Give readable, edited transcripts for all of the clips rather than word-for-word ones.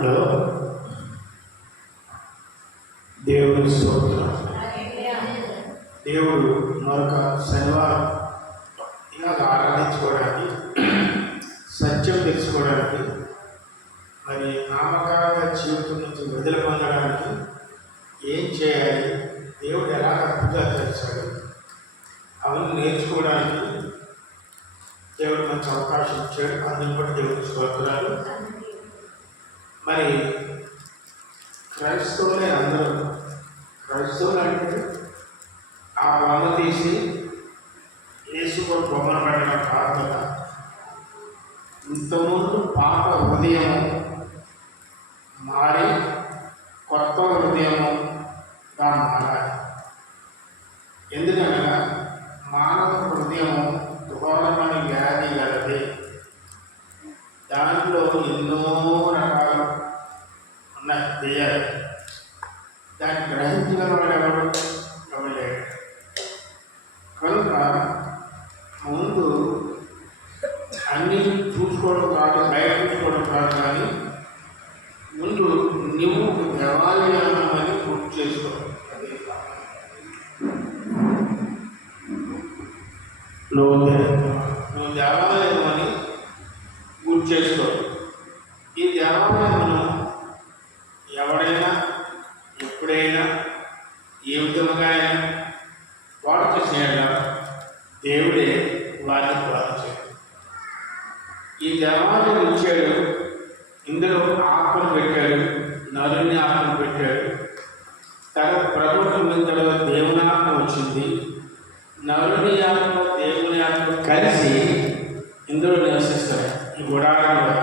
లో దేవుని స్తోత్రం. దేవుడు మరొక శనివారం ఇలాగ ఆరాధించుకోవడానికి, సత్యం తెలుసుకోవడానికి, మరి నామకాల జీవితం నుంచి విడుదల పొందడానికి ఏం చేయాలి, దేవుడు ఎలా అద్భుతాలు చేస్తాడు అవన్నీ నేర్చుకోవడానికి దేవుడు మంచి అవకాశం ఇచ్చాడు. అందుని బట్టి దేవుడికి స్తోత్రాలు. మరి క్రైస్తవులే అందరూ క్రైస్తవులు అంటే ఆ బొమ్మ తీసి యేసు కొరకు బొమ్మను పెట్టడం కాదు కదా. ఇంతకుముందు పాత హృదయం మారి కొత్త హృదయముగా మారాలి. ఎందుకనగా మానవ హృదయము దుఃఖమైన వ్యాధి గలది. దాంట్లో ఎన్నో రకాలు ఉన్నాయి దెయ్యాలు. దాన్ని గ్రహించగలవాడు ఎవరు లేడు. కనుక ముందు అన్నీ చూసుకోవడం కాదు, బయట చూసుకోవడం కాదు, కానీ ముందు నువ్వు దేవాలయాన్ని పూర్తి చేసుకో. నువ్వు దేవాలయం అని పూర్తి చేసుకో. ఈ దేవాలయం ఎవడైనా ఎప్పుడైనా ఏ విధంగా అయినా వాడు చేసేలా దేవుడే వారిని వాడు చేయడు. ఈ దేవాలయం ఇచ్చాడు, ఇందులో ఆత్మను పెట్టాడు, నరుని ఆత్మను పెట్టాడు. తర్వాత ప్రభుత్వం ఇందులో దేవుని ఆత్మ వచ్చింది. నరుని ఆత్మ దేవుని ఆత్మ కలిసి ఇందులో నివసిస్తాయి. ఈ గుడారంలో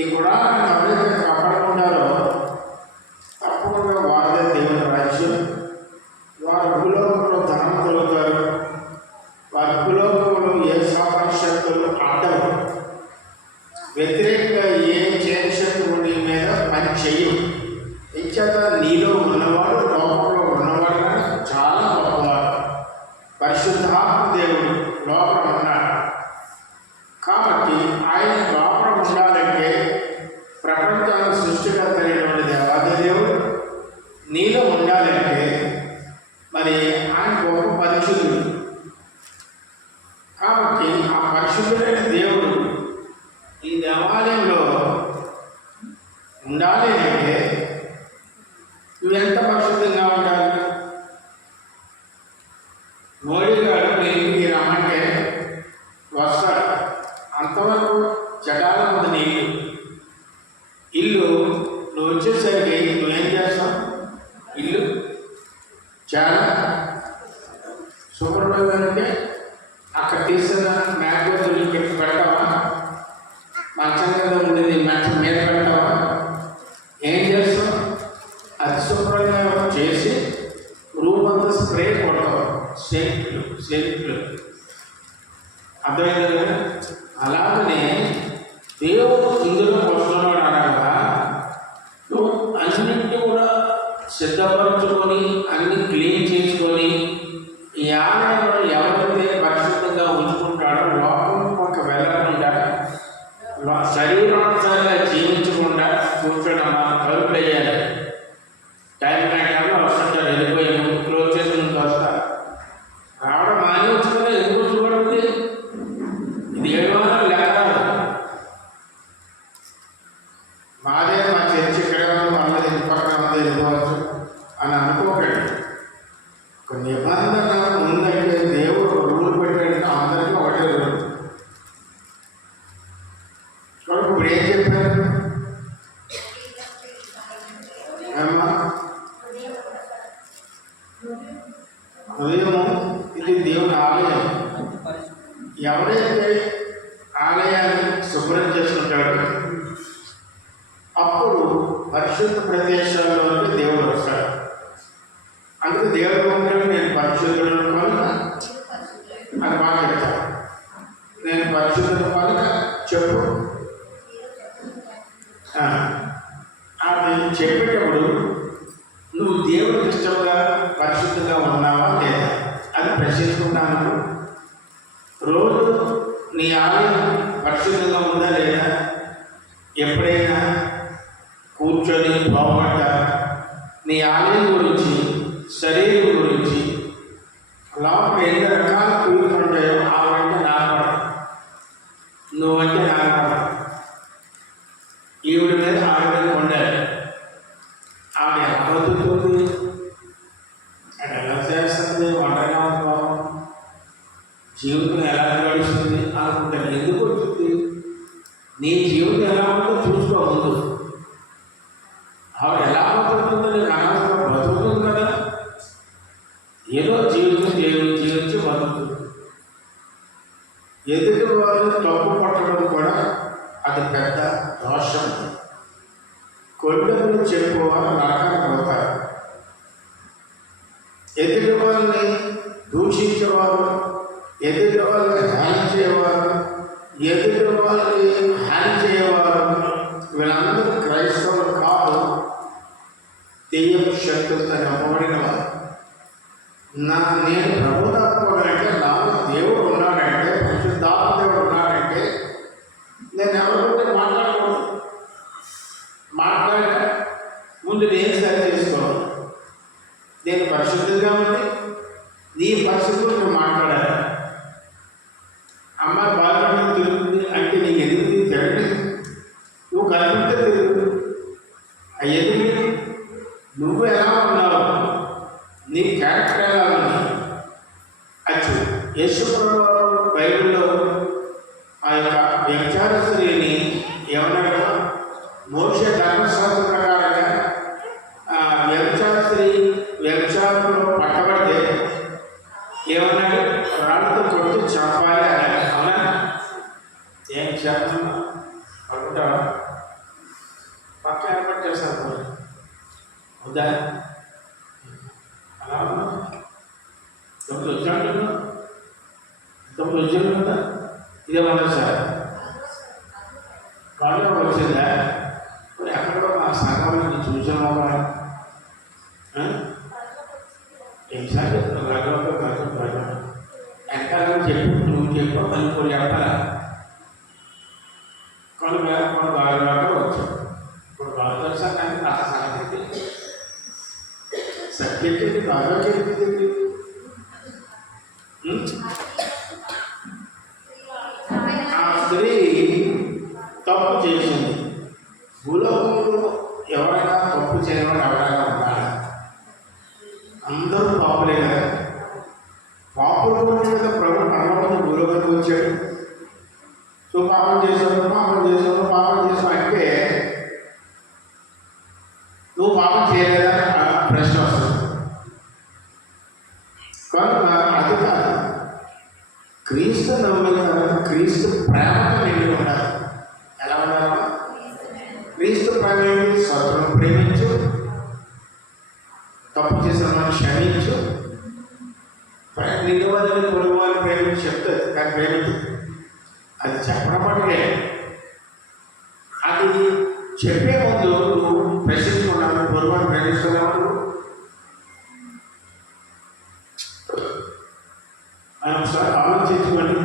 ఈ గుడారాన్ని ఎవరైతే కాపాడుకుంటారో తప్పకుండా వారిదే దేవుని రాజ్యం. వారి భూలోకంలో ధనం కలుగుతారు. వారి భూలోకంలో ఏ సాపరిశక్తులు ఆడవు, వ్యతిరేకంగా ఏ చేశక్తులు నీ మీద పని చెయ్యవు. ఇచ్చాక నీలో ఉన్నవాడు లోకంలో ఉన్నవాడు కానీ చాలా గొప్పవాడు. పరిశుద్ధాత్మ దేవుడు లోపల ఉన్నాడు. కాబట్టి ఆయన లోపల ఉండాలంటే ప్రపంచాన్ని సృష్టికర్త అయినటువంటి దేవాది దేవుడు నీలో ఉండాలంటే మరి ఆయన గొప్ప పరిశుద్ధుడు. కాబట్టి ఆ పరిశుద్ధుడైన దేవుడు ఈ దేవాలయంలో ఉండాలి అంటే నువ్వెంత పరిశుద్ధంగా ఉండాలి? మోడీ గారు నీకు రమ్మంటే వస్తాడు. అంతవరకు జటాల ముందు నీళ్ళు ఇల్లు నువ్వు వచ్చేసరికి నువ్వేం చేస్తావు? ఇల్లు చాలా శుభ్రంగా ఉంటే అక్కడ తీసుకున్న మ్యాగోజులు పెట్టి పెడతావా? మంచం మీద ఉండేది మంచం మీద పెడతావా? ఏం చేస్తావు? అది శుభ్రంగా చేసి రూమ్ అంతా స్ప్రే కొడతావు. సెంట్లు అర్థమైంది కదా? అలాగనే దేవుడు ఇందులో వస్తున్నాడు అనగా నువ్వు అన్నింటినీ కూడా సిద్ధపరచుకొని అన్ని క్లీన్ చేసుకొని ఈ ఆలయంలో ఎవరైతే పరిశుద్ధంగా ఉంచుకుంటాడో లోపం ఒక వెళ్ళకుండా శరీరానుసారంగా జీవించకుండా కూర్చోడమ్మా కలుపు వేయాలి. టైం ప్రకారం వస్తుంటారు, వెళ్ళిపోయి ముందు క్లోజ్ చేసి ముందు వస్తా రావడం మాని వచ్చుకునే ఎందుకు చూడండి. ఇది 7 వారాలు లెక్క మాదే మా చర్చి ఇక్కడ మనది పక్కన ఉంది వెళ్ళిపోవచ్చు అని అనుకోకండి. ఒక నిబంధన ఉందంటే దేవుడు రూల్ పెట్టాడంటే అందరికీ ఒకటే రూల్. ఇప్పుడు ఏం చెప్పారు ఏమా? హృదయము ఇది దేవుని ఆలయం. ఎవరైతే ఆలయాన్ని శుభ్రం చేసుకుంటాడో అప్పుడు పరిశుద్ధ ప్రదేశాల్లోకి దేవుడు వస్తాడు. అందుకే దేవుడు ఉంటాడు, నేను పరిశుద్ధుడు కనుక అని బాగా చెప్తాను. నేను పరిశుద్ధుడు కనుక చెప్పు. అది చెప్పేటప్పుడు నువ్వు దేవుడికి ఇష్టంగా పరిశుద్ధంగా ఉన్నావా లేదా అది ప్రశ్నించుకుంటాను. రోజు నీ ఆలయం పరిశుద్ధంగా ఉందా లేదా? ఎప్పుడైనా కూర్చొని పోగొట్ట నీ ఆలయం గురించి, శరీరం గురించి లోపల ఎన్ని రకాల కూతురు ఉంటాయో ఆవిడంటే నాపడదు, నువ్వంటే నాపడదు. ఈవిడ మీద ఆవిడ మీద ఉండాలి. ఆవిడ ఎలా బతుకుతుంది, అది ఎలా చేస్తుంది, ఒంటరిగా ఉంటాం, జీవితం ఎలా గడుస్తుంది అనుకుంటాను. ఎందుకు వచ్చింది? నీ జీవితం ఎలా ఉందో చూసుకో ముందు. ఆవిడ ఎలా బతుకుతుందో నీకు అనవసరం, బతుకుతుంది కదా, ఏదో జీవితం జీవించి బతుకుతుంది. ఎదుటి వాళ్ళు తప్పు పట్టడం కూడా అది పెద్ద దోషం. కొండలు చెప్పువారు నరకానికి పోతారు. ఎదుటి వాళ్ళని దూషించేవారు, ఎదుటి వాళ్ళని హాని చేయవారు, ఎదుటి వాళ్ళని హాని చేయవారు, వీళ్ళందరూ క్రైస్తవులు కాదు, దెయ్యం శక్తులతో నింపబడిన వారు. నేను ప్రభు తప్పుకోవాలంటే నాకు దేవుడు ఉన్నాడంటే, పరిశుద్ధాత్మ దేవుడు ఉన్నాడంటే నేను ఎవరితో మాట్లాడకూడదు. మాట్లాడ ముందు నేను సరి చేసుకోవాలి. నేను పరిశుద్ధంగా ఉంది, నీ పరిశుద్ధులు నువ్వు మాట్లాడాలి. అమ్మాయి బాగా తిరుగుతుంది అంటే నీకు ఎందుకు తిరగలేదు, నువ్వు కనిపిస్తే తిరుగుతుంది. అయ్యేది నువ్వు ఎలా ఉన్నావు, నీ క్యారెక్టర్ ఎలా ఉంది. అచ్చు యేసుప్రభువు బైబిల్లో ఆ యొక్క వ్యభిచార స్త్రీని ఏమన్నాడు? మోషే ధర్మశాస్త్ర ప్రకారంగా వ్యభిచార స్త్రీ వ్యభిచారంలో పట్టబడితే ఏమన్నాడు? రాళ్ళతో కొట్టి చంపాలి అన్నాడు. అవునా? ఏం చెప్పమ్మా అనుకుంటావా? పక్క ఏర్పాటు చేస్తారు వద్దా? అలా ఉన్నా తొమ్మిది వచ్చాడున్నా, తొమ్మిది వచ్చాడు ఉందా? ఇదేమన్నా సార్ కాళ్ళలో వచ్చిందా? మరి ఎక్కడో మా సంఘంలో నేను చూసాను ఒక ఎన్నిసార్లు చెప్తాను వెనకాల చెప్పు, నువ్వు చెప్పు, మళ్ళీ కొన్ని చెప్పాలా? కొన్ని కొన్ని బాగా వచ్చావు. ఇప్పుడు బాగా తెలుసా కానీ నా సంగతి సత్యకి బాగా చెప్పింది. ఆ స్త్రీ తప్పు చేసింది. భూలోకంలో ఎవరైనా తప్పు చేయడం ఎవరైనా ఉండాలి? అందరూ పాపులే కదా. పాపులు కదా ప్రభు పరలోకంలో భూలోకానికి వచ్చాడు. సో పాపం చేసావు, పాపం చేసావు, పాపం చేసావు అంటే నువ్వు పాపం చేయలేదా ప్రశ్న వస్తుంది. కనుక అది కాదు. క్రీస్తు నమ్మిన తర్వాత క్రీస్తు ప్రేమతో నిండి ఉండాలి. ఎలా ఉండాలి? క్రీస్తు ప్రేమ శత్రువును ప్రేమించు, తప్పు చేసిన వాడిని క్షమించు, నిన్ను వాళ్ళని పొరుగు వాళ్ళని ప్రేమించి చెప్తుంది కానీ ప్రేమించు. అది చెప్పడం అంటే అది చెప్పే ముందు నువ్వు ప్రశ్నించుకున్నావు, పొరుగు వాడిని ప్రేమిస్తున్నావు. ఒకసారి ఆలోచించుకోండి.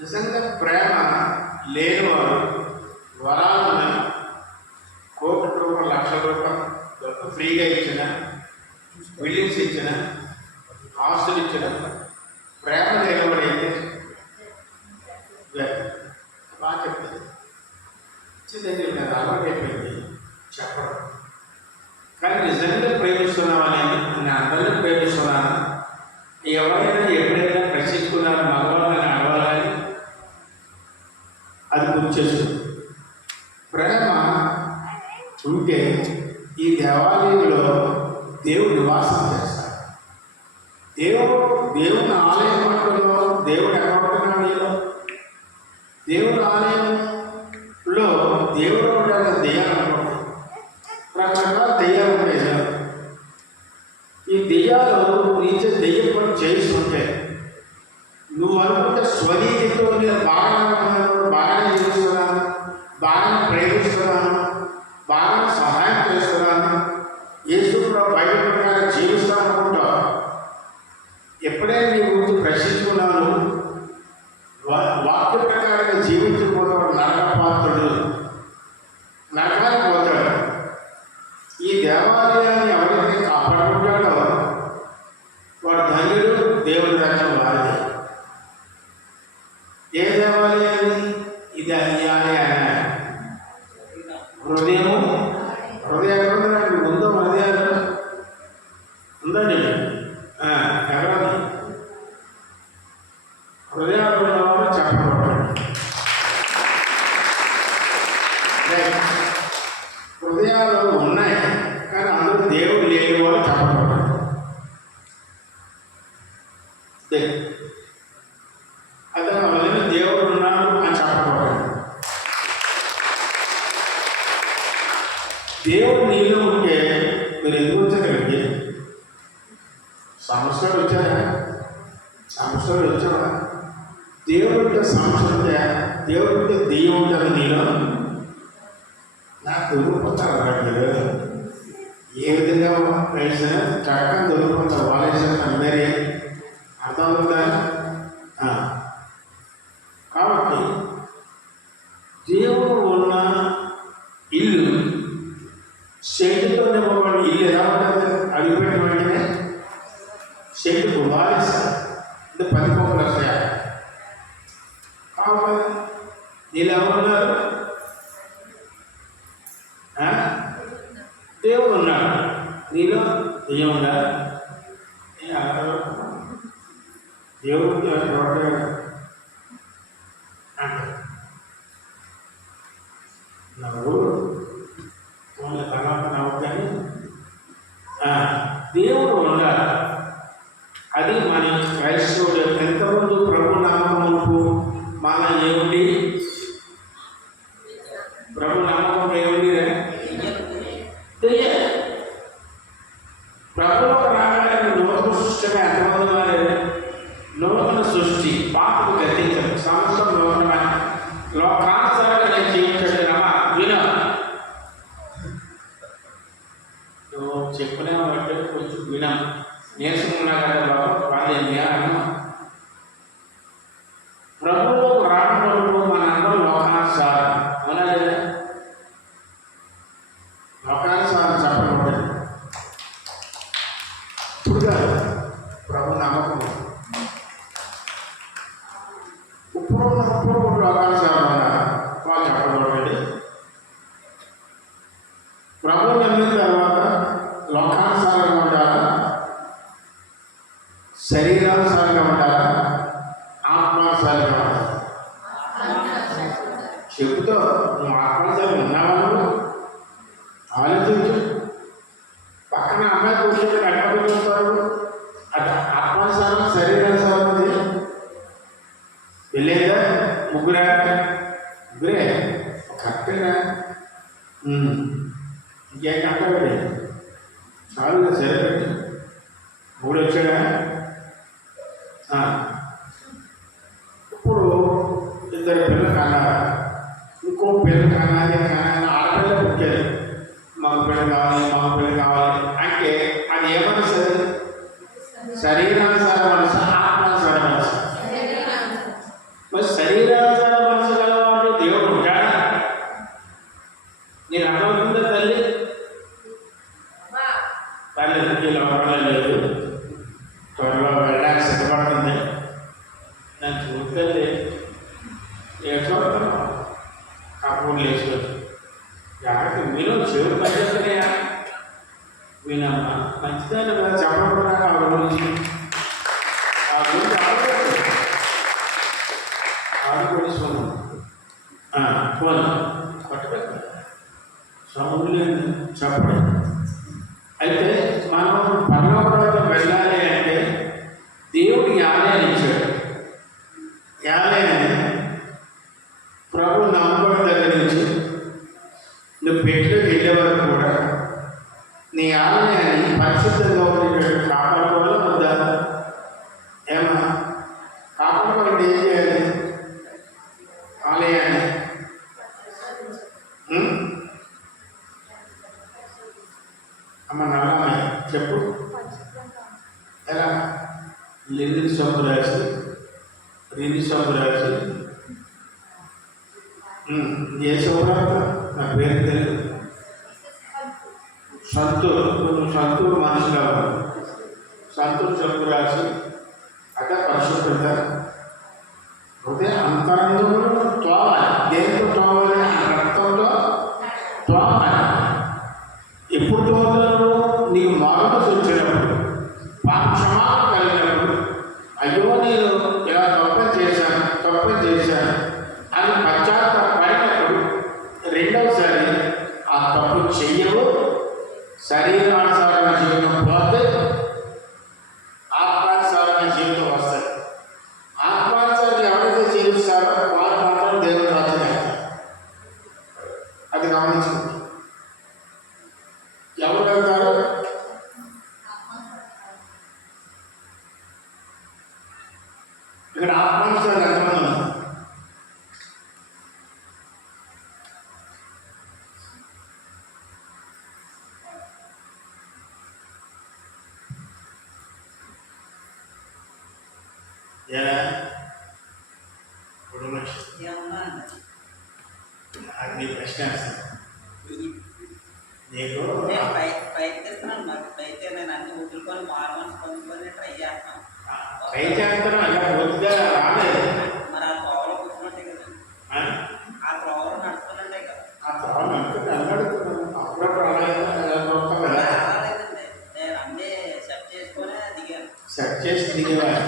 నిజంగా ప్రేమ లేనివారు వరాలను ₹1,00,00,000 ₹1,00,000 ఫ్రీగా ఇచ్చిన, బిల్డింగ్స్ ఇచ్చిన, ఆస్తులు ఇచ్చిన, ప్రేమ లేనివాడు అయితే బాగా చెప్తుంది. ఇచ్చిందండి నేను అలవాటు అయిపోయింది చెప్పడం. కానీ నిజంగా ప్రేమిస్తున్నామని నేను అందరినీ ప్రేమిస్తున్నాను. ఎవరైనా ఎప్పుడైనా ప్రశ్నించుకున్నారు మగవాళ్ళని అడవాలని అది గుర్తు చేస్తుంది. ప్రేమ ఉంటే ఈ దేవాలయంలో దేవుడు నివాసం చేస్తాడు. దేవుని ఆలయం పట్టులో దేవుడు ఎక్కడున్నాడు? దేవుని ఆలయంలో దేవుడు ఉండాలని దెయ్యాలు అనుకోండి, రకరకాల దెయ్యాలు ఉంటాయి. ఈ దెయ్యాలు నీచే దెయ్యం పని చేస్తుంటే నువ్వు అనుకుంటే స్వనీతితో నేను బాగానే చేస్తున్నాను, బాగానే ప్రేమిస్తున్నాను, బాగానే సహాయం చేస్తున్నాను, యేసు బైబిల్ ప్రకారం జీవిస్తాను అనుకుంటావు. ఎప్పుడైనా నీ గురించి ఉందండి. ఎవరది హృదయాలు ఉన్నవారు చెప్పబడండి. హృదయాలు ఉన్నాయి కానీ అందరూ దేవుడు లేని వాళ్ళు చెప్పబడండి. అతను వదిలిన దేవుడు ఉన్నాడు అని చెప్పబడండి. దేవుడు నీలో ఉంటే మీరు ఎందుకు వచ్చారండి? సంవత్సరాలు వచ్చారా? సంవత్సరాలు వచ్చారా? దేవుడికి సంవత్సరం ఉంటే దేవుడికి దెయ్యం ఉంటారు నీలో. నాకు దొరికిపోతారు మీరు ఏ విధంగా వేసినా చక్కగా దొరికిపోతారు. వాళ్ళేసిన మీరే అర్థమవుతుందా? కాబట్టి దేవుడు ఉన్న ఇల్లు శక్తితో నింపబడి ఇల్లు ఎలా ఉంటుంది? అడిగిపెట్టిన వెంటనే శక్తికి వారిస్తారు. అంటే 10 లక్షలు. కాబట్టి వీళ్ళు ఎవరున్నారు? దేవుడు ఉన్నాడు నీలో. దెయ్యముందా? దేవుడికి నవ్వు తర్వాత నవ్వు. కానీ దేవుడు ఉండాలి. అది మన క్రైస్తవుడు. ఎంతమంది ప్రభు నామములకు మన ఏమిటి? ప్రభు నమ్మకం ఏమిటి? ప్రభువుకు రాగానే నూతన సృష్టిగా ఎంతమంది వారు? నూతన సృష్టి పాపకు గతించదు. సంవత్సరం నూతన లోకానుసారంగా నేను జీవించండి రమా విన. నువ్వు చెప్పినా బట్టి కొంచెం విన. నేర్చుకున్నా కదా బాబు వాళ్ళేమి అన్న. ప్రభువుకు రావడం మనందరూ లోకానుసారం. అవునా లేదా? లోకానుసారం చెప్పబడ్డది. ఇప్పుడు ప్రభు నమ్మకం ఇప్పుడు లోకానుసారం వాళ్ళు చెప్పబడ్డది. ప్రభు నమ్మిన తర్వాత లోకానుసారంగా ఉండాలా? శరీరానుసారంగా ఉండాలా? ఆత్మానుసారంగా ఉండాలి. చెబుతో నువ్వు ఆత్మానుసారం ఉన్నావా? ఆలోచించు. పక్కన అమ్మాయి కూర్చొని అడ్డపడి చూస్తారు. అది ఆత్మానుసారం శరీరానుసారం. అది వెళ్ళేదా? ముగ్గురే కరెక్టేనా? ఇంకేం కట్టండి చాలు సరిపెట్టి 3 వచ్చాడా? ఇప్పుడు 2 పిల్లలు కన్నారు. ఇంకో పిల్లలు కనాలి. ఆడపిల్ల పుట్టారు. మగ పిల్ల కావాలి అంటే అది ఏమన్నా సరే శరీరానుసార మనసు, ఆత్మానుసార మనసు. మరి శరీరానుసార మనసు గలవాడు దేవుడు ఉంటాడా? నేను అర్థమవుతుందా తల్లి? లోపల లేదు. త్వరలో వెళ్ళడానికి సిద్ధపడుతుంది. నేను చూస్తే చూడతాను. కప్పుడు లేచుకోవచ్చు. జాగ్రత్త మీరు చెవులు పనిచేస్తున్నాయా? వినమ్మా మంచిదని కదా చెప్పకుండా ఆ గురించి ఆడుకోసుకున్నాం. ఫోన్ కొట్టబెట్ట సౌండ్లు చెప్పడం. అయితే మనం పరలోకంలో వెళ్ళాలి అంటే దేవుడికి ఆలయాన్ని ఇచ్చాడు. ఆలయాన్ని ప్రభు నమ్మకం దగ్గర నుంచి నువ్వు పెట్టుకు వెళ్ళే వరకు కూడా నీ ఆలయాన్ని పరిశుద్ధంగా ఉండేటట్టు కాపాడుకోవాలి వద్దా? ఏమా కాపాడుకోవాలంటే ఏం చేయాలి? ఆలయాన్ని అమ్మ నల్లమ్మ చెప్పు. ఎలా? లిండి సబ్బు రాసి ఏ సబ్బు నా పేరు తెలియదు. సంతూరు మనిషి కావాలి. సంతూరు సబ్బు రాసి అదే పరిశుభ్రత. హృదయ అంతరంగంలో తోవాలి. దేనితో తోవాలి? రక్తంతో తోవాలి. ఎప్పుడు తోవాలి? నీకు మార్పు వచ్చినప్పుడు ఇక్కడ ఆత్మహత్యలు ఎంతమంది ఉన్నారు? అది ప్రశ్న నీకు ప్రయత్నిస్తున్నాను. నాకు అయితే నేను అన్ని వదులుకొని మారమని పొందుకొని ట్రై చేస్తాను. ట్రై చేస్తాను అలా పూర్తిగా రాలేదు. మరి ఆ త్రోవలో కూర్చున్నట్టే కదా, ఆ త్రోవలో నడుస్తున్నట్టే కదా. ఆ త్రోవ నడుస్తున్నాను అప్పుడప్పుడు రాలేదండి. నేను అన్నీ సెట్ చేసుకొని దిగాను. సెట్ చేసి దిగేవాడు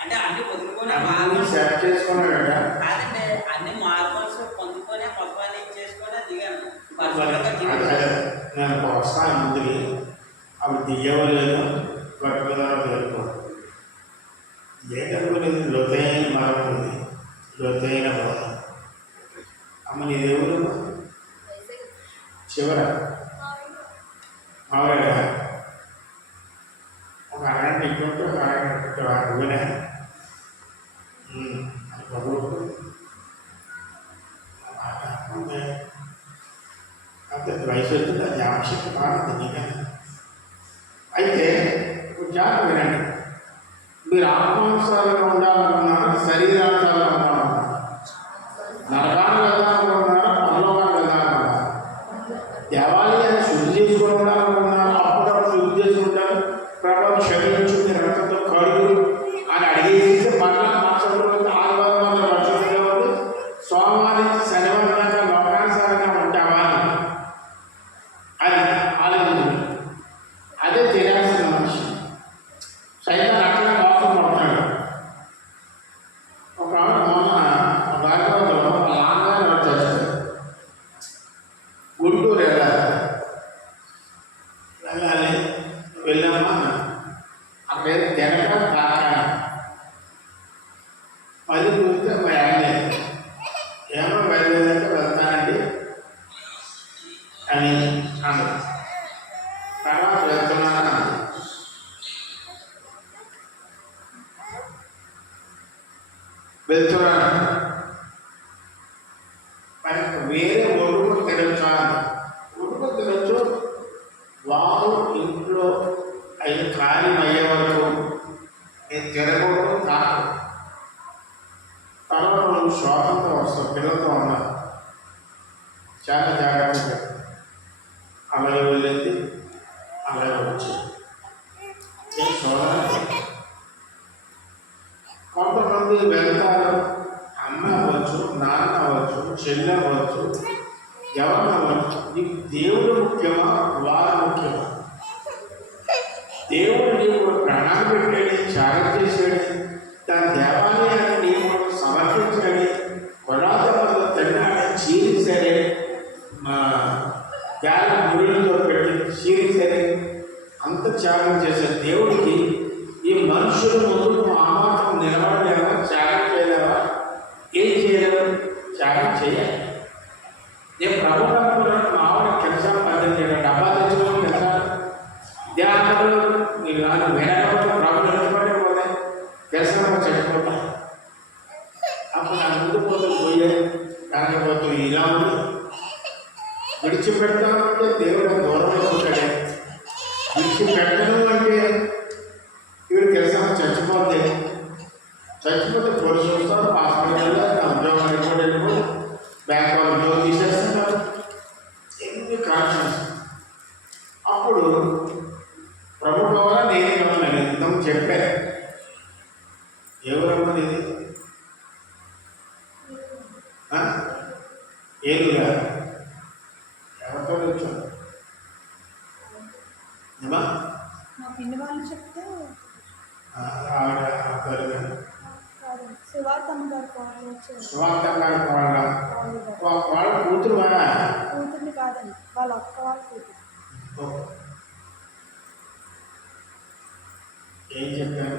అంటే అన్ని వదులుకొని సెట్ చేసుకున్నాడు కదా. కాదండి, అన్ని మార్పులు పొందుకొని మొత్తాన్ని ఇచ్చేసుకొని దిగాను. నేను వస్తాను ముందుకి అప్పుడు దిగేవాళ్ళు పట్టుకున్నారో తెలుసుకోండి. ఏదనుకునేది లోతైన మరం ఉంది, లోతైన బాధ. అమ్మ నీ దేవుడు చివర మామూలుగా ఒక అరగంట ఇంకొంటే ఒక అరగంట అడుగునే అంతే వయసు వచ్చింది. అది ఆవశ్యకత మారుతుంది. అయితే జాగ్రత్త వినండి. మీరు ఆత్మానుసారంగా ఉండాలనుకున్నారా, శరీరానుసారంగా ఉండాలనుకున్నారా, నరకాన్ని వెళ్దామనుకున్నారా, పరలోకాన్ని వెళ్దామనుకున్నారా, దేవాలయాన్ని శుద్ధి చేసుకుని ఉండాలనుకున్నారా, అప్పుడప్పుడు శుద్ధి చేసుకుంటారు, ప్రభావం క్షమించు మీరు రక్తంతో కడుగు అని అడిగేసి మళ్ళా మాసంలో ఆదివారం వర్షంలో ఉంది, సోమవారం నుంచి శనివారం దాకా లోకానుసారంగా ఉంటావా అని ఆలోచించండి. అదే చేయాల్సిన మనిషి. సైతం అట్లా లోపం పడుతున్నాడు. ఒక మొన్న భాగవతంలో లాంగానే వచ్చేస్తాడు. గుంటూరు వెళ్ళాలి వెళ్ళామా అక్కడ తినక కాక 10 కూర్చొని మరి ఆయనే ఏమో బయలుదేరాక వెళ్తానండి అని అన్నారు. తర్వాత వెళ్తున్నాను వెళ్తున్నాను మరి వేరే ఒడుగు తినొచ్చా? ఒడుగు తినొచ్చు. వారు ఇంట్లో అవి కార్యం అయ్యే వరకు నేను తినకూడదు కాదు. తర్వాత నువ్వు శోకంతో వస్తావు, పిల్లలతో ఉన్నావు, చాలా జాగ్రత్తగా అలాగే వెళ్ళింది, అలాగే వచ్చి నేను చూడాలి. కొంతమంది వెళ్తారు, అమ్మ అవ్వచ్చు, నాన్న అవ్వచ్చు, చెల్లి అవ్వచ్చు, ఎవరు అవ్వచ్చు. నీకు దేవుడు ముఖ్యమా, వారు ముఖ్యమా? దేవుడు నీకు ప్రాణాలు పెట్టాడు, త్యాగం చేశాడు, తన దేవాలయాన్ని నీకు సమర్పించాడు, కొడాదలు తిన్నాడు, చీరిసరే మా గాలి మురులతో పెట్టి చీరిసరే అంత త్యాగం చేసే దేవుడికి ఈ మనుషుల ముందు ఆ మాత్రం నిలబడలేవా, త్యాగం చేయలేవా? ఏం చేయలేవు, త్యాగం చేయాలి. నేను ప్రభుత్వం మామూలు కిరసా 18 డబ్బా తెచ్చుకోవాలి కదా. ధ్యానంలో మీరు నాకు వినకపోతే ప్రభుత్వం నిలబడిపోతే కిరసా చచ్చిపోతాయి. అప్పుడు నా ముందు పోతే పోయే కాకపోతే ఇలా ఉంది. విడిచిపెడతామంటే దేవుడు దూరంలో ఉంటాడే. విడిచిపెట్టడం అంటే ఇవి కిరసా చచ్చిపోతే పోలీసు వస్తారు, పాస్పోర్ట్ ఉద్యోగం రిపోర్ట్ వెళ్ళిపోయి బ్యాంక్ వాళ్ళు ఉద్యోగం తీసేస్తున్నారు. ఎన్ని కాన్షియన్స్. అప్పుడు ప్రభుత్వం వల్ల నేనే కావాలి ఇంతం చెప్పాను. ఎవరమ్మది ఇది ఏదుగా ఎవరితో వచ్చాను ఏమా చెప్తే ఆవిడ సువార్తమ్మ గారు వాళ్ళ కూతురు కూతుర్ని కాదండి, వాళ్ళ అక్క వాళ్ళ కూతురు. ఏం చెప్పాను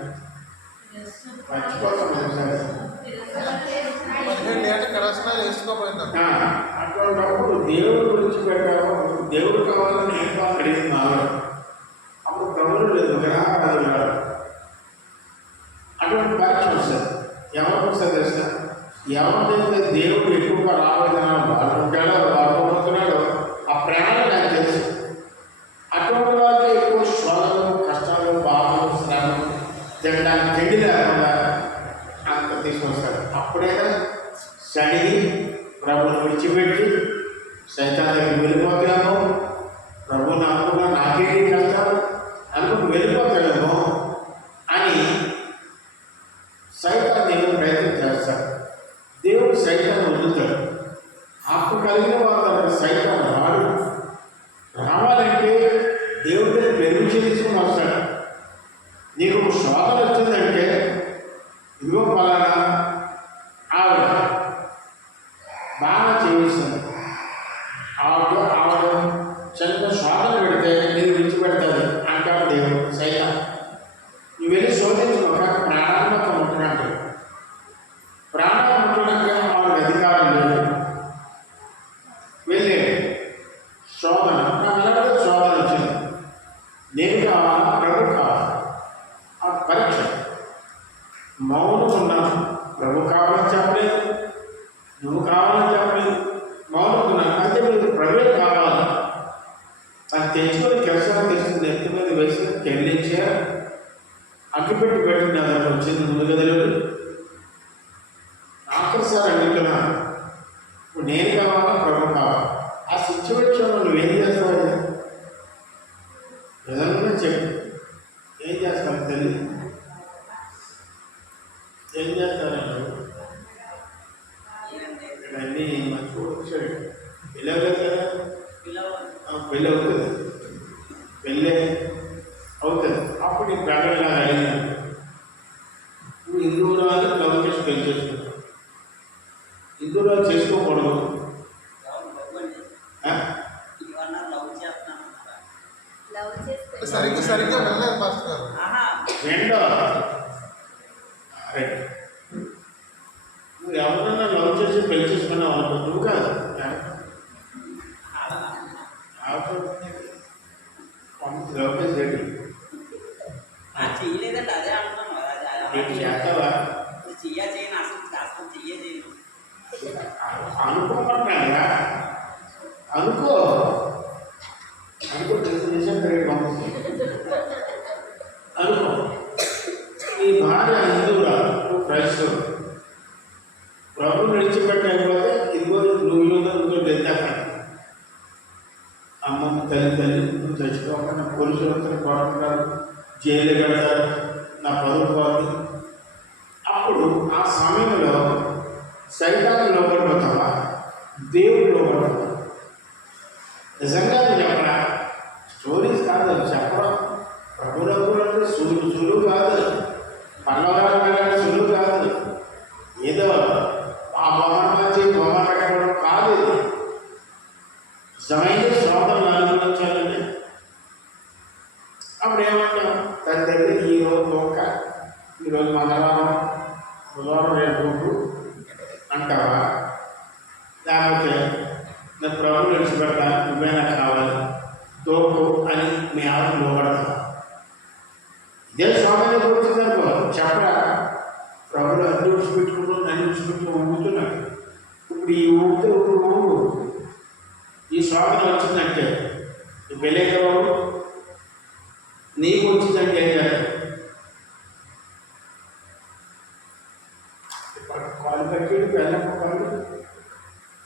మర్చిపోతాను. అటువంటిప్పుడు దేవుడు గురించి పెట్టాము. దేవుడు కావాలని ఏం కావాలి అడిగింది నాలో. అప్పుడు ప్రభువులు లేదు, విగ్రహాలు కాదు. అటువంటి పరీక్ష వస్తుంది. ఎవరిదైతే దేవుడు ఎక్కువగా రావేదన వాడుకుంటాడో వాడుకోబోతున్నాడో ఆ ప్రేమను నాకు తెలుసు. అటువంటి వాళ్ళకి ఎక్కువ శోధనలు, కష్టాలు, బాధలు, శ్రమలు తినడానికి తిండి లేకుండా అంత తీసుకొస్తాడు. అప్పుడైనా సడిగి ప్రభుని విడిచిపెట్టి సైతాన్ దగ్గరికి వెళ్ళిపోతామో, ప్రభుని అనుకున్నా నాకేంటి కష్టాలు అనుకుని వెళ్ళిపోతాడేమో అని సైతాన్ దేవుడు ప్రయత్నం చేస్తాడు. దేవుడు సైతాన్ని వదులుతాడు. ఆత్మ కలిగిన వాళ్ళు సైతాన్ రాడు. రావాలంటే దేవుడి దగ్గర పెర్మిషన్ తీసుకుని వస్తాడు. నీకు శోధన వచ్చిందంటే ఇదిగో పలానా ఆవిడ బాగా చేస్తుంది, ఆవిడ చిన్న శోధన పెడితే నేను విడిచిపెడతాది అంటాడు దేవుడు. సైతాన్ నువ్వు వెళ్ళి శోధించుకోక ప్రాణాత్మక ముట్టనంటే ప్రాణాలు ముట్టడానికి ఆవిడ అధికారం లేదు. వెళ్ళే శోధన నాకు శోధన వచ్చింది, నేను కావాలా ప్రభు కావాలి. ఆ పరీక్ష మౌనం ఉన్నాను, ప్రభు కావాలని చెప్పలేదు, నువ్వు కావాలని చెప్పలేదు, మౌనం ఉన్నాను. అయితే మీరు ప్రభువే కావాలి అది తెచ్చుకొని కెరసాలు తీసుకుని నెత్తి మీద వేసి కెళ్ళించా అగ్గిపెట్టి పెట్టింది. అతనికి వచ్చింది ముందు గదిలో. ఆఖరిసారి అడుగుతున్నాను, ఇప్పుడు నేను కావాలా ప్రభు కావాలి. ఆ సిచ్యువేషన్లో నువ్వేం చేస్తావు? ఏదన్నా చెప్పు, ఏం చేస్తాను తెలియదు. ఏం చేస్తాను ఇవన్నీ మంచి వచ్చాడు. పెళ్ళి అవ్వలేదు కదా, పెళ్ళి అవుతుంది, పెళ్ళి అవుతుంది. అప్పుడు నీకు ప్రకటన ఇలా అడిగినా నువ్వు హిందువురాలు లవ్ చేసి పెళ్లి చేసుకుంటావు. హిందువురాలు చేసుకోకూడదు. సరిగ్గా వెళ్ళలేదు మాస్టర్ గారు. రెండో నువ్వు ఎవరన్నా లవ్ చేసి పెళ్లి చేసుకున్నావు అనుకో, నువ్వు కాదు లవ్ చేసేది చేయలేదండి, అదే అంటున్నాను. చేస్తావా చేయను, అసలు చెయ్యను. అనుకోమంటారా? అనుకో అనుకో డెస్టినేషన్ అనుకో. నీ భార్య హిందువురాలు, నువ్వు క్రైస్తవుడు. ప్రభువు విడిచిపెట్టకపోతే ఇదిగో నువ్వు వెళ్తాక అమ్మమ్మ తల్లి నువ్వు చచ్చిపోకుండా పోలీసులు వస్తారు, కొడుకుంటారు, జైలు పెడతారు, నా పరువు పోతుంది. అప్పుడు ఆ సమయంలో సైతాన్ని లోపడిపోతావా, దేవుడు లోపడిపోతావా? నిజంగా చెప్పరా? స్టోరీస్ కాదు చెప్పడం. ప్రభువులంటే సులువు కాదు, పల్లవరాలు వెళ్ళాలి సులువు కాదు, ఏదో ఆ బొమ్మ మంచి బొమ్మ పెట్టడం కాదు. ఇది నిజమైన శోధనలు అనుభవించాలండి. అప్పుడు ఏమంటాం? తన దగ్గర ఈరోజు ఈరోజు మంగళవారం, బుధవారం, రేపు అంటావా? లేకపోతే నేను ప్రభువు విడిచిపెడతా, నువ్వైనా కావాలి తోపు అని మీ ఆవిడ లోపడతావా? ఇదే శోధన వచ్చిందనుకో చెప్పరా? ప్రభులు అన్ని విడిచిపెట్టుకుంటూ నన్ను విడిచిపెట్టుకుని ఊగుతున్నాడు. ఇప్పుడు ఈ ఊపితే ఇప్పుడు ఊగు. ఈ శోధన వచ్చిందంటే నువ్వు వెళ్ళేవాడు, నీకు వచ్చిందంటే ఏం చేయాలి? కాలు కట్టి వెళ్ళక కాదు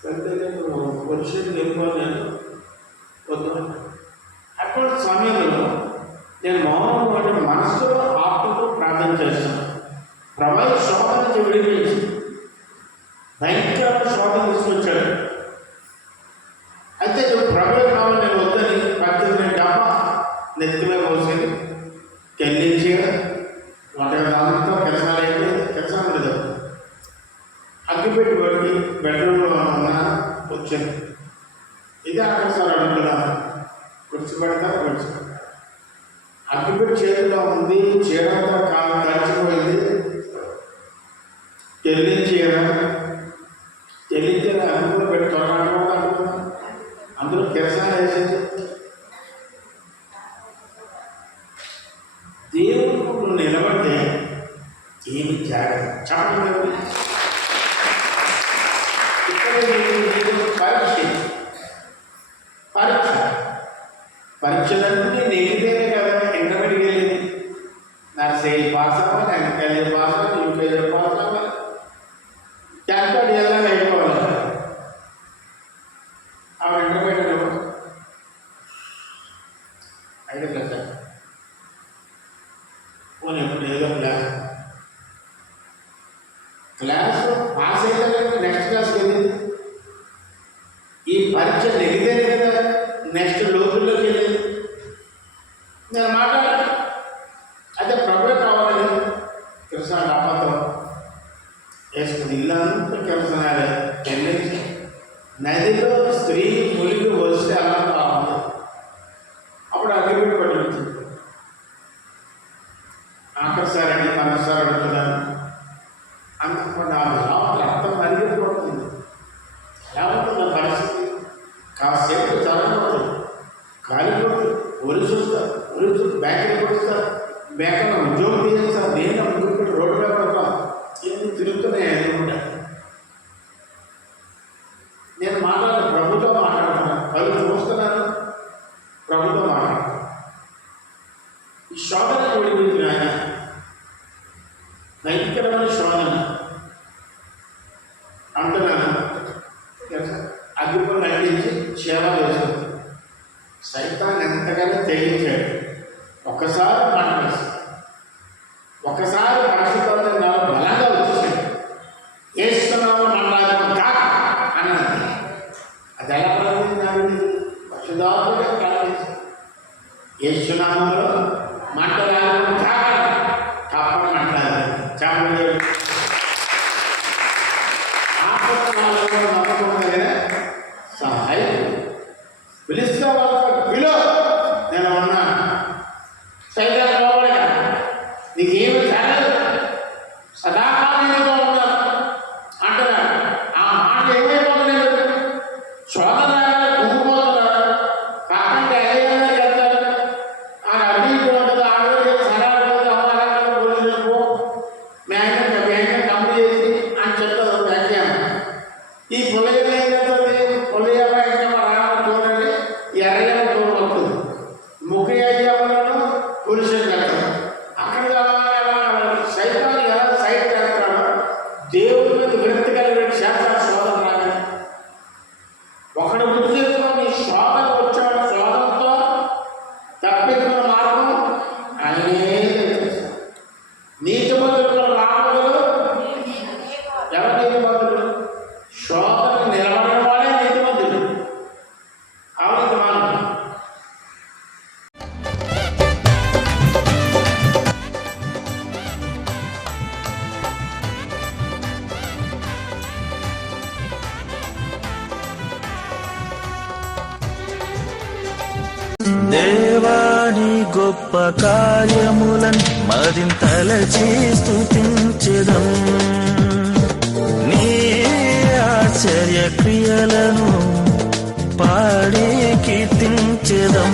వెళ్తే పొజిషన్ వెళ్ళిపోవాలి. నేను వద్దు. అటువంటి సమయంలో నేను మౌనం అంటే మనసులో ఆత్మతో ప్రార్థన చేస్తాను. ప్రభు శోధన నుంచి విడిపించి భయంకరమైన శోధన తీసుకొచ్చాడు. అయితే ప్రభు కావాలి నేను వద్దని 18 డబ్బా నెత్తి మీద పోసేది కెళ్ళించి వంటగదాలతో కెరసాలు అయిపోయింది. కెరసాలు లేదు, అగ్గిపెట్టి పట్టి బెడ్రూమ్లో ఉన్నా వచ్చాను. ఇదే ఆఖరిసారి అడుగుతున్నాను, విడిచిపెడతారు విడిచిపెడతారు. అగ్గిపెట్టి చేతిలో ఉంది, చీరంతా కలిసిపోయింది. చెల్లించి అందులో పెట్టి తొలగకుండా అందులో కిరసాలు వేసేది. దేవుడు నువ్వు నిలబడితే ఏమి జాగ్రత్త చెప్పండి. పరీక్షలన్నీ నెగితేనే కదా ఇంటర్మీడియట్ వెళ్ళింది. నర్సరీ పాస్ అవ్వాలి, ఎల్కేజీ పాస్ అవ్వాలి, యూకేజీ పాస్ అవ్వాలి, టెన్త్ ఎలా అయిపోవాలి. ఆవిడ ఇంటర్మీడియట్ అయితే కదా పోనీ ఇప్పుడు ఏదో క్లాస్ పాస్ అయితే నెక్స్ట్ క్లాస్కి వెళ్ళింది. ఈ పరీక్ష నెగితేనే కదా నెక్స్ట్ లోతుల్లోకి వెళ్ళింది. నేను మాట్లాడాను అదే ప్రభుత్వం కావాలని కృష్ణ అబద్ధం వేసుకుని ఇల్లంతా కిరసనాలే ఎన్నించి నదిలో స్త్రీ ములిగి వస్తే అలా కావాలి. అప్పుడు అగ్గిపెట్టి పట్టుకుంటుంది. ఆఖరిసారి అండి మరోసారి అడుగుతున్నాను అంత నా రక్తం మరిగిపోతుంది. ఎలా ఉంటుంది పరిస్థితి? కాసేపు జరగకూడదు, కాలిపోతుంది, ఒలిచుస్తారు, బ్యాంకులు కొడుస్తారు, బ్యాంకులో ఉద్యోగం చేస్తారు, నేను ముందుకు రోడ్డు మీద పడతాం, ఎందుకు తిరుగుతున్నాయి అనుకుంటా. నేను ప్రభుత్వం మాట్లాడుతున్నాను, వాళ్ళు చూస్తున్నాను, ప్రభుత్వం మాట్లాడుతున్నాను. ఈ శోధన విడిపించిన ఆయన నైతికమైన శోధన అంటున్నాను. అగ్గిపుల్ని అంటించి సేవ చేస్తుంది. సైతాన్ని ఎంతగానో తెగించాడు. ఒక్కసారి మాట్లాడేసి ఒకసారి పరిశుద్ధంగా బలంగా వచ్చేసాడు. ఏస్తున్నాము మాట్లాడడం కాక అన్నది. అది ఎలా ప్రారంభించాలి? పరిశుద్ధాత్మగా ప్రారంభించాడు. ఏస్తున్నాములో మాట్లాడడం కాక తప్పని మాట్లాడాలి. చెప్పండి. నమ్మకం దగ్గర సహాయం పిలుస్తా వాళ్ళ పిలో నేను ఉన్నా సైతం లోపలిగా నీకేమి కాలేదు, సదాకాలంగా ఉన్నాను అంటున్నాడు. ఆ మాట ఏమైపోతున్నాయి? శోధన కుంగిపోతున్నారు, కాకుండా ఎలా వెళ్తారు. ఆ అభివృద్ధి ఉంటుంది, ఆడవాళ్ళు సరాలు అమ్మాలంగా పోలీసులకు బ్యాంక్ కంప్లీట్ చేసి అని చెప్తారు వ్యాఖ్యానం. ఈ పొలయ్య ఏం చేస్తుంది? పొలయ్య చూడండి, ఎర్రయ్య చూడవద్దు, ముఖ్య అయ్యేవాళ్ళను పురుషులు కడతారు. అక్కడ సైతాన్ని ఎలా సైట్ చేస్తాడో దేవుడి మీద విరక్తి కలిగిన శాస్త్ర శోధన రాగానే ఒకడు గుర్తు చేసుకొని శోధన వచ్చాడు. శోధనతో తప్పించుకున్న మార్గం ఆయనే చేస్తాడు. నీతిమంతులు రాములు ఎవరు నీతిమంతులు? శోధన నిలబడిన వాడే నీతిమంతుడు. అవును మానవుడు. దేవాని గొప్ప కార్యములన్ మరింతలచి స్తుతించెదం, నీ ఆశ్చర్య క్రియలను పాడి కీర్తించెదం.